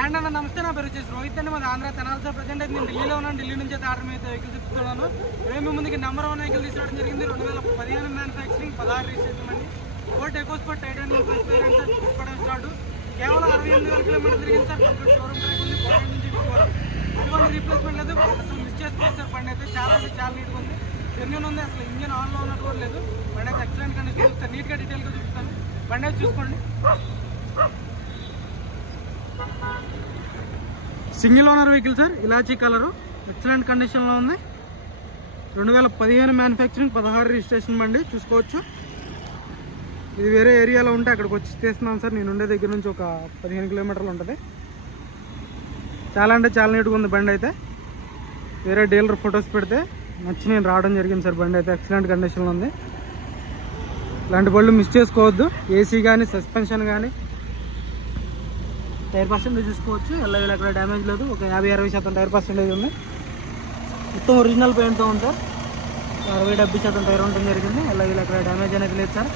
And అన్న నమస్తే, నా పేరు వచ్చేసి రోహిత్ అండి. మాది ఆంధ్ర తెనాలి సార్. ప్రజెంట్ అయితే నేను ఢిల్లీలో ఉన్నాను. ఢిల్లీ నుంచి అయితే ఆర్డర్ అయితే వెహికల్ చూపిస్తున్నాను. మేము ముందుకి నెంబర్ 1 వెహికల్ తీసుకోవడం జరిగింది. 2015 మ్యానుఫ్యాక్చరింగ్, 16 రిజిస్ట్రేషన్ అండి. Fort EcoSport titanium plus variant sir. తీసుకోవడం స్టార్ట్ కేవలం 68,000 కిలోమీటర్ తిరిగింది సార్. కంప్లీట్ షోరూమ్ ట్రాక్ ఉంది. పాయింట్ నుంచి తీసుకోవడం ఎటువంటి రీప్లేస్మెంట్ లేదు. అసలు మిస్ చేసుకోవచ్చు సార్. బండి అయితే చాలా నీట్గా ఉంది. జెన్యూన్ ఉంది. అసలు ఇంజిన్ ఆన్లో ఉన్నట్టు కూడా లేదు. బండి అయితే ఎక్సలెంట్ కండిషన్ చూపిస్తాను. నీట్గా డీటెయిల్గా చూపిస్తాను. బండి అయితే చూసుకోండి. Single owner vehicle sir. ఇలాచీ కలరు, ఎక్సలెంట్ కండిషన్లో ఉంది. 2015 మ్యానుఫ్యాక్చరింగ్, 16 రిజిస్ట్రేషన్ బండి. చూసుకోవచ్చు. ఇది వేరే ఏరియాలో ఉంటే అక్కడికి వచ్చి చేస్తున్నాను సార్. నేను ఉండే దగ్గర నుంచి ఒక 15 కిలోమీటర్లు ఉంటుంది. చాలా అంటే చాలా నీట్గా ఉంది బండి అయితే. వేరే డీలర్ ఫొటోస్ పెడితే నచ్చి నేను రావడం జరిగింది సార్. బండి అయితే ఎక్సలెంట్ కండిషన్లో ఉంది. ఇలాంటి బళ్ళు మిస్ చేసుకోవద్దు. ఏసీ కానీ, సస్పెన్షన్ కానీ, టైర్ పర్సెంటేజ్ చూసుకోవచ్చు. ఎల్లవేళ ఎక్కడ డ్యామేజ్ లేదు. ఒక 50-60% టైర్ పర్సెంటేజ్ ఉంది. మొత్తం ఒరిజినల్ పెయింట్తో ఉంది సార్. 60-70% టైర్ ఉండడం జరిగింది. ఎల్లవేళ ఎక్కడ డ్యామేజ్ అనేది లేదు సార్.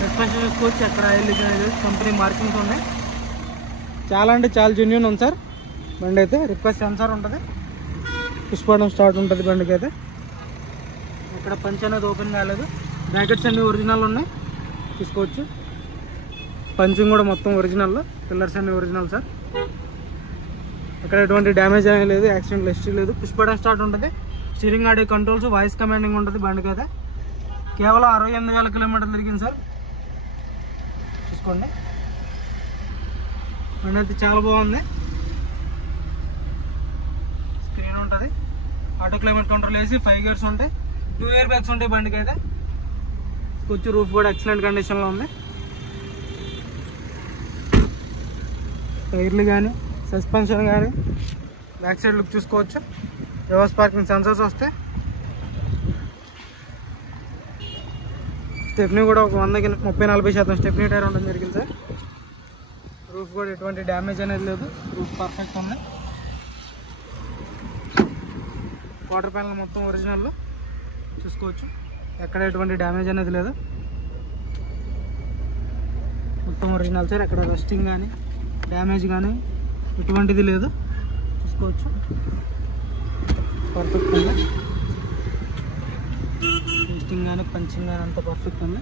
సస్పెన్షన్ చూసుకోవచ్చు. ఎక్కడ ఆయిల్ లీక్ అనేది లేదు. కంపెనీ మార్కింగ్స్ ఉన్నాయి. చాలా అంటే చాలా జెన్యూన్ ఉంది సార్ బండి అయితే. రిక్వెస్ట్ సెన్సార్ ఉంటుంది. పుష్పడం స్టార్ట్ ఉంటుంది బండికి అయితే. ఇక్కడ పంచ్ అనేది ఓపెన్ కాలేదు. బ్రాకెట్స్ అన్ని ఒరిజినల్ ఉన్నాయి. చూసుకోవచ్చు. పంచింగ్ కూడా మొత్తం ఒరిజినల్. పిల్లర్స్ అన్ని ఒరిజినల్ సార్. అక్కడ ఎటువంటి డ్యామేజ్ అనేది లేదు. యాక్సిడెంట్ హిస్టరీ లేదు. పుష్పడం స్టార్ట్ ఉంటుంది. Steering audio controls, voice commanding ఉంటుంది బండికి అయితే. కేవలం 68,000 కిలోమీటర్లు తిరిగింది సార్. చూసుకోండి. బండి అయితే చాలా బాగుంది. స్క్రీన్ ఉంటుంది. ఆటో క్లైమేట్ కంట్రోల్ వేసి 5 గేర్స్ ఉంటాయి. 2 ఇయర్ బ్యాగ్స్ ఉంటాయి బండికి అయితే. కొంచెం రూఫ్ కూడా ఎక్సలెంట్ కండిషన్లో ఉంది. టైర్లు కానీ, సస్పెన్షన్ కానీ, బ్యాక్ సైడ్ లుక్ చూసుకోవచ్చు. రివర్స్ పార్కింగ్ సెన్సర్స్ వస్తాయి. స్టెప్నీ కూడా ఒక 100కి 30-40% స్టెప్నీ టైర్ ఉండడం జరిగింది సార్. రూఫ్ కూడా ఎటువంటి డ్యామేజ్ అనేది లేదు. రూఫ్ పర్ఫెక్ట్ ఉంది. వాటర్ ప్యానల్ మొత్తం ఒరిజినల్ చూసుకోవచ్చు. ఎక్కడ ఎటువంటి డ్యామేజ్ అనేది లేదు. మొత్తం ఒరిజినల్ సార్. ఎక్కడ రస్టింగ్ కానీ, డ్యామేజ్ కానీ ఎటువంటిది లేదు. చూసుకోవచ్చు. పర్ఫెక్ట్ ఉంది. రస్టింగ్ కానీ, పంచింగ్ కానీ అంత పర్ఫెక్ట్ ఉంది.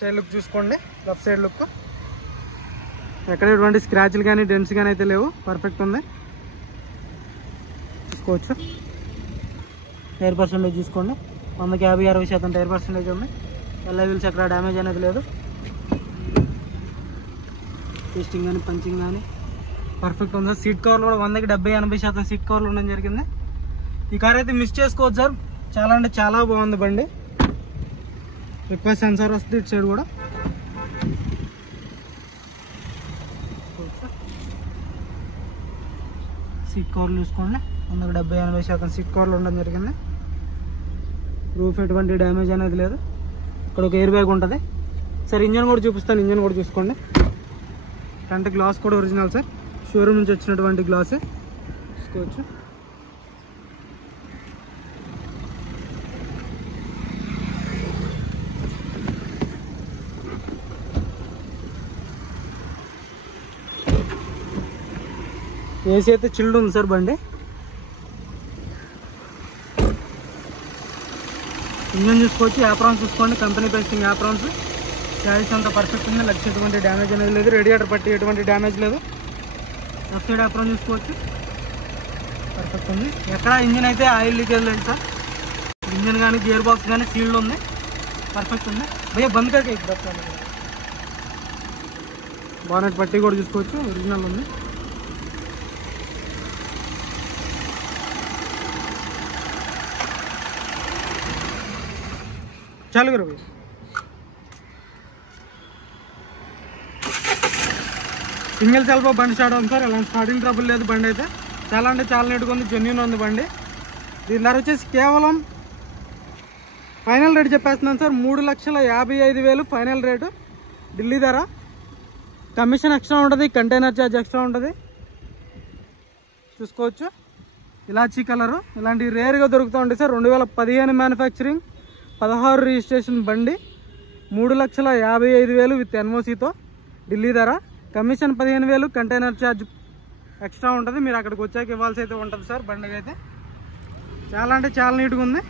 సైడ్ లుక్ చూసుకోండి. లెఫ్ట్ సైడ్ లుక్ ఎక్కడ ఎటువంటి స్క్రాచ్లు కానీ, డెంట్స్ కానీ అయితే లేవు. పర్ఫెక్ట్ ఉంది. చూసుకోవచ్చు. టైర్ పర్సెంటేజ్ చూసుకోండి. 100కి 50-60% టైర్ పర్సెంటేజ్ ఉంది. ఎల్ఐ వీల్స్ ఎక్కడ డ్యామేజ్ అనేది లేదు. టెస్టింగ్ కానీ, పంచింగ్ కానీ పర్ఫెక్ట్ ఉంది. సీట్ కవర్లు కూడా 100కి 70-80% సీట్ కవర్లు ఉండడం జరిగింది. ఈ కార్ అయితే మిస్ చేసుకోవచ్చు సార్. చాలా అంటే చాలా బాగుంది బండి. రిక్వెస్ట్ సెన్సార్ వస్తుంది ఇటు సైడ్ కూడా. సీట్ కవర్లు చూసుకోండి. 100కి 70-80% సీట్ కవర్లు ఉండడం జరిగింది. రూఫ్ ఎటువంటి డ్యామేజ్ అనేది లేదు. ఇక్కడ ఒక ఎయిర్ బ్యాగ్ ఉంటుంది సార్. ఇంజన్ కూడా చూపిస్తాను. ఇంజన్ కూడా చూసుకోండి. ఫ్రంట్ గ్లాస్ కూడా ఒరిజినల్ సార్. షోరూమ్ నుంచి వచ్చినటువంటి గ్లాసే చూసుకోవచ్చు. ఏసీ అయితే చిల్డ్ ఉంది సార్ బండి. ఇంజన్ చూసుకోవచ్చు. యాప్రాన్స్ చూసుకోండి. Company pasting aprons. చాయిస్ అంతా పర్ఫెక్ట్ ఉంది. లక్ష ఎటువంటి డ్యామేజ్ అనేది లేదు. రేడియేటర్ పట్టి ఎటువంటి డ్యామేజ్ లేదు. లెఫ్ట్ సైడ్ యాప్రాన్ చూసుకోవచ్చు. పర్ఫెక్ట్ ఉంది. ఎక్కడ ఇంజన్ అయితే ఆయిల్ లీకేజ్ లేదు సార్. ఇంజన్ కానీ, గేర్ బాక్స్ కానీ సీల్డ్ ఉంది. పర్ఫెక్ట్ ఉంది. భయ్యా బంద్ కరికే బానెట్ పట్టి కూడా చూసుకోవచ్చు. ఒరిజినల్ ఉంది. చాలు గారు. సింగిల్ సెల్ఫ్ బండి స్టార్ట్ అవుతుంది సార్. ఎలాంటి స్టార్టింగ్ ట్రబుల్ లేదు. బండి అయితే చాలా అంటే చాలా నీట్గా ఉంది. జెన్యూన్ ఉంది బండి. దీని ధర వచ్చేసి కేవలం ఫైనల్ రేట్ చెప్పేస్తున్నాను సార్. 3,55,000 final rate. ఢిల్లీ ధర. కమిషన్ ఎక్స్ట్రా ఉంటుంది. కంటైనర్ ఛార్జ్ ఎక్స్ట్రా ఉంటుంది. చూసుకోవచ్చు. ఇలాచీ కలరు ఇలాంటివి రేర్గా దొరుకుతూ ఉంటాయి సార్. 2015 మ్యానుఫ్యాక్చరింగ్, 16 రిజిస్ట్రేషన్ బండి. 3,55,000 విత్ ఎన్ఓసితో ఢిల్లీ ధర. కమిషన్ 15,000, కంటైనర్ ఛార్జ్ ఎక్స్ట్రా ఉంటుంది. మీరు అక్కడికి వచ్చాక ఇవ్వాల్సి అయితే ఉంటుంది సార్. బండికి అయితే చాలా అంటే చాలా నీట్గా ఉంది.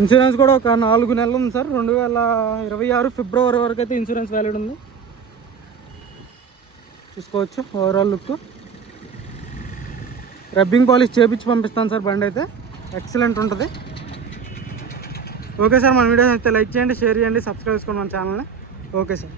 ఇన్సూరెన్స్ కూడా ఒక 4 నెలలు ఉంది సార్. 2026 ఫిబ్రవరి వరకు అయితే ఇన్సూరెన్స్ వ్యాలిడ్ ఉంది. చూసుకోవచ్చు ఓవరాల్ లుక్. రబ్బింగ్ పాలిష్ చేపించి పంపిస్తాను సార్. బండి అయితే ఎక్సలెంట్ ఉంటుంది. ఓకే సార్, మన వీడియో అయితే లైక్ చేయండి, షేర్ చేయండి, సబ్స్క్రైబ్ చేసుకోండి మన ఛానల్ని. Okay sir.